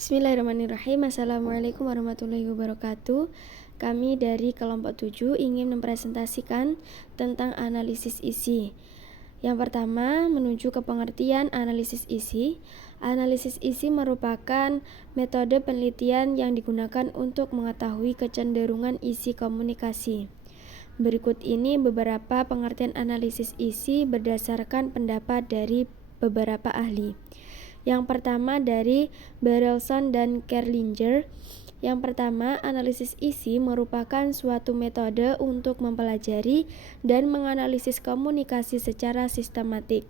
Bismillahirrahmanirrahim. Assalamualaikum warahmatullahi wabarakatuh. Kami dari kelompok 7 ingin mempresentasikan tentang analisis isi. Yang pertama, menuju ke pengertian analisis isi. Analisis isi merupakan metode penelitian yang digunakan untuk mengetahui kecenderungan isi komunikasi. Berikut ini beberapa pengertian analisis isi berdasarkan pendapat dari beberapa ahli. Yang pertama dari Berelson dan Kerlinger. Yang pertama, analisis isi merupakan suatu metode untuk mempelajari dan menganalisis komunikasi secara sistematik,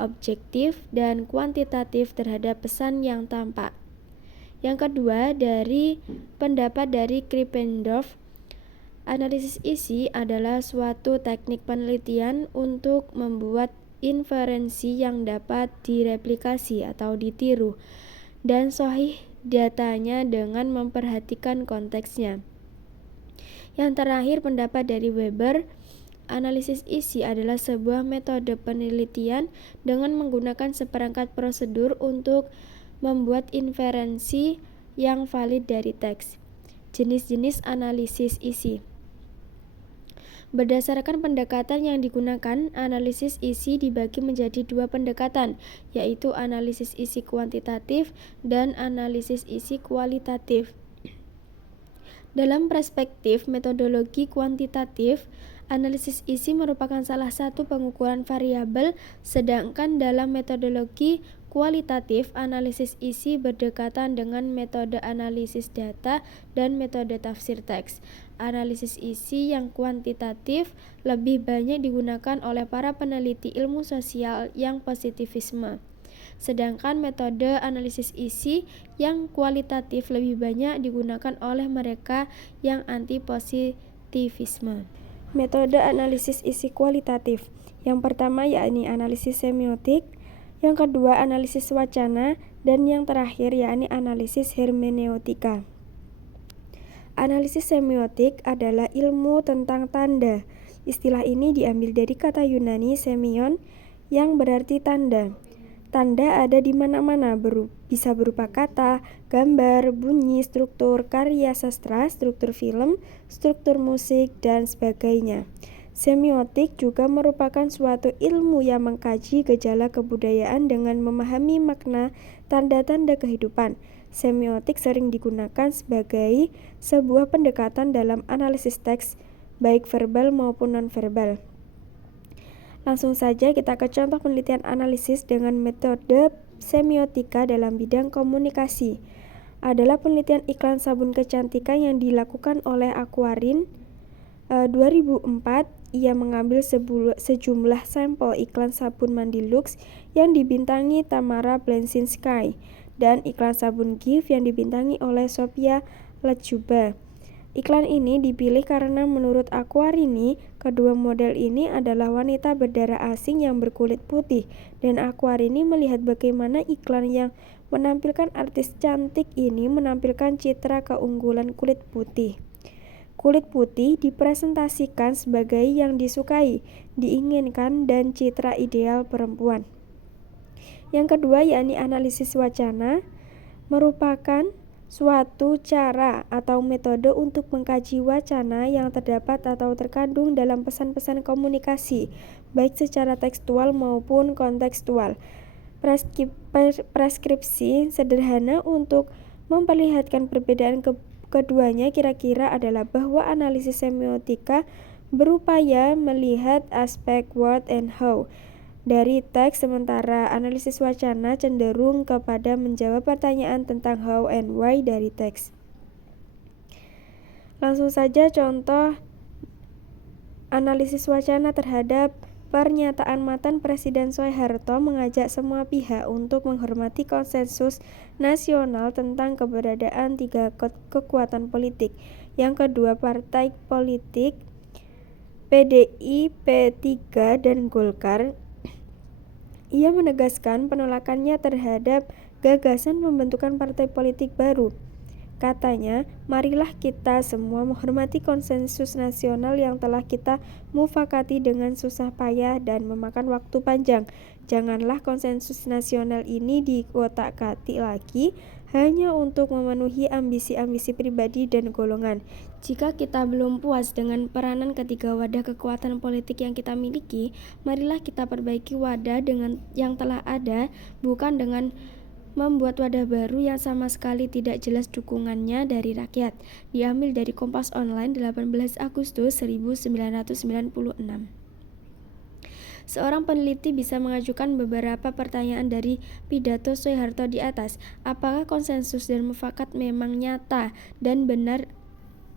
objektif, dan kuantitatif terhadap pesan yang tampak. Yang kedua, dari pendapat dari Krippendorff. Analisis isi adalah suatu teknik penelitian untuk membuat inferensi yang dapat direplikasi atau ditiru dan sahih datanya dengan memperhatikan konteksnya. Yang terakhir, pendapat dari Weber. Analisis isi adalah sebuah metode penelitian dengan menggunakan seperangkat prosedur untuk membuat inferensi yang valid dari teks. Jenis-jenis analisis isi. Berdasarkan pendekatan yang digunakan, analisis isi dibagi menjadi dua pendekatan, yaitu analisis isi kuantitatif dan analisis isi kualitatif. Dalam perspektif metodologi kuantitatif, analisis isi merupakan salah satu pengukuran variabel, sedangkan dalam metodologi kualitatif, analisis isi berdekatan dengan metode analisis data dan metode tafsir teks. Analisis isi yang kuantitatif lebih banyak digunakan oleh para peneliti ilmu sosial yang positivisme. Sedangkan metode analisis isi yang kualitatif lebih banyak digunakan oleh mereka yang anti-positivisme. Metode analisis isi kualitatif. Yang pertama yakni analisis semiotik, yang kedua analisis wacana, dan yang terakhir yakni analisis hermeneutika. Analisis semiotik adalah ilmu tentang tanda. Istilah ini diambil dari kata Yunani semion yang berarti tanda. Tanda ada di mana-mana, bisa berupa kata, gambar, bunyi, struktur karya sastra, struktur film, struktur musik, dan sebagainya. Semiotik juga merupakan suatu ilmu yang mengkaji gejala kebudayaan dengan memahami makna tanda-tanda kehidupan. Semiotik sering digunakan sebagai sebuah pendekatan dalam analisis teks, baik verbal maupun non-verbal. Langsung saja kita ke contoh penelitian analisis dengan metode semiotika dalam bidang komunikasi. Adalah penelitian iklan sabun kecantikan yang dilakukan oleh Aquarin 2004. Ia mengambil sejumlah sampel iklan sabun mandi Lux yang dibintangi Tamara Bleszinski dan iklan sabun Giv yang dibintangi oleh Sophia Lajuba. Iklan ini dipilih karena menurut Aquarini, kedua model ini adalah wanita berdarah asing yang berkulit putih, dan Aquarini melihat bagaimana iklan yang menampilkan artis cantik ini menampilkan citra keunggulan kulit putih. Kulit putih dipresentasikan sebagai yang disukai, diinginkan, dan citra ideal perempuan. Yang kedua yakni analisis wacana, merupakan suatu cara atau metode untuk mengkaji wacana yang terdapat atau terkandung dalam pesan-pesan komunikasi, baik secara tekstual maupun kontekstual. Preskripsi sederhana untuk memperlihatkan perbedaan keduanya kira-kira adalah bahwa analisis semiotika berupaya melihat aspek what and how dari teks, sementara analisis wacana cenderung kepada menjawab pertanyaan tentang how and why dari teks. Langsung saja contoh analisis wacana terhadap pernyataan mantan Presiden Soeharto mengajak semua pihak untuk menghormati konsensus nasional tentang keberadaan tiga kekuatan politik. Yang kedua, partai politik PDI, P3, dan Golkar. Ia menegaskan penolakannya terhadap gagasan pembentukan partai politik baru. Katanya, marilah kita semua menghormati konsensus nasional yang telah kita mufakati dengan susah payah dan memakan waktu panjang. Janganlah konsensus nasional ini dikotak-katik lagi hanya untuk memenuhi ambisi-ambisi pribadi dan golongan. Jika kita belum puas dengan peranan ketiga wadah kekuatan politik yang kita miliki, marilah kita perbaiki wadah dengan yang telah ada, bukan dengan membuat wadah baru yang sama sekali tidak jelas dukungannya dari rakyat. Diambil dari Kompas Online 18 Agustus 1996. Seorang peneliti bisa mengajukan beberapa pertanyaan dari pidato Soeharto di atas. Apakah konsensus dan mufakat memang nyata dan benar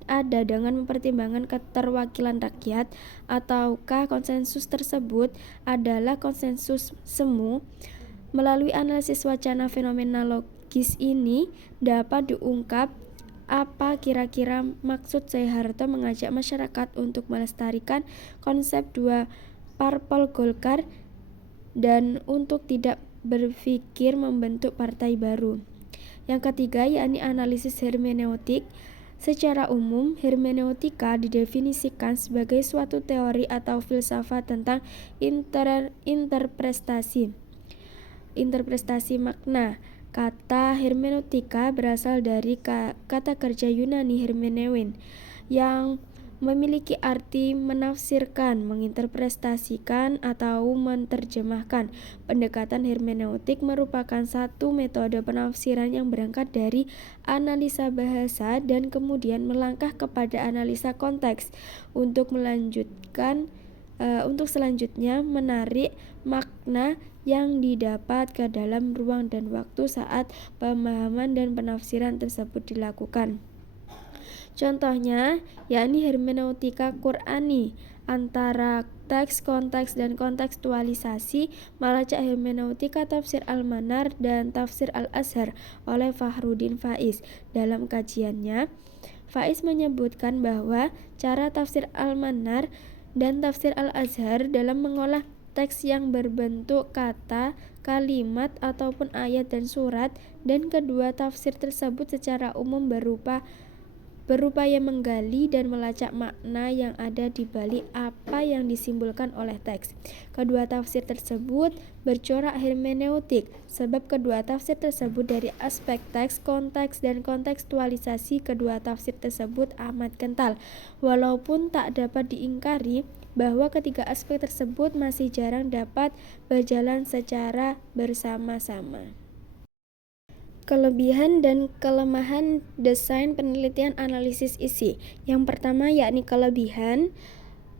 ada dengan mempertimbangkan keterwakilan rakyat, ataukah konsensus tersebut adalah konsensus semu? Melalui analisis wacana fenomenologis ini dapat diungkap apa kira-kira maksud Soeharto mengajak masyarakat untuk melestarikan konsep dua parpol Golkar dan untuk tidak berpikir membentuk partai baru. Yang ketiga yakni analisis hermeneutik. Secara umum, hermeneutika didefinisikan sebagai suatu teori atau filsafat tentang interpretasi makna. Kata hermeneutika berasal dari kata kerja Yunani hermeneuin yang memiliki arti menafsirkan, menginterpretasikan, atau menerjemahkan. Pendekatan hermeneutik merupakan satu metode penafsiran yang berangkat dari analisa bahasa dan kemudian melangkah kepada analisa konteks untuk selanjutnya menarik makna yang didapat ke dalam ruang dan waktu saat pemahaman dan penafsiran tersebut dilakukan. Contohnya, yakni hermeneutika Qur'ani antara teks, konteks, dan kontekstualisasi, melacak hermeneutika tafsir Al-Manar dan tafsir Al-Azhar oleh Fakhruddin Faiz. Dalam kajiannya, Faiz menyebutkan bahwa cara tafsir Al-Manar dan tafsir Al-Azhar dalam mengolah teks yang berbentuk kata, kalimat, ataupun ayat dan surat, dan kedua tafsir tersebut secara umum berupaya menggali dan melacak makna yang ada di balik apa yang disimbolkan oleh teks. Kedua tafsir tersebut bercorak hermeneutik, sebab kedua tafsir tersebut dari aspek teks, konteks, dan kontekstualisasi kedua tafsir tersebut amat kental. Walaupun tak dapat diingkari bahwa ketiga aspek tersebut masih jarang dapat berjalan secara bersama-sama. Kelebihan dan kelemahan desain penelitian analisis isi. Yang pertama yakni kelebihan.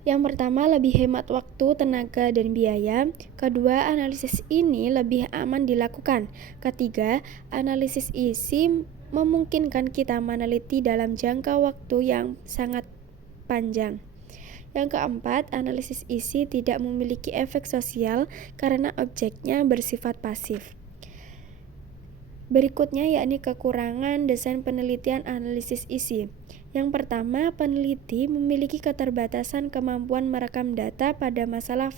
Yang pertama, lebih hemat waktu, tenaga, dan biaya. Kedua, analisis ini lebih aman dilakukan. Ketiga, analisis isi memungkinkan kita meneliti dalam jangka waktu yang sangat panjang. Yang keempat, analisis isi tidak memiliki efek sosial karena objeknya bersifat pasif. Berikutnya yakni kekurangan desain penelitian analisis isi. Yang pertama, peneliti memiliki keterbatasan kemampuan merekam data pada masalah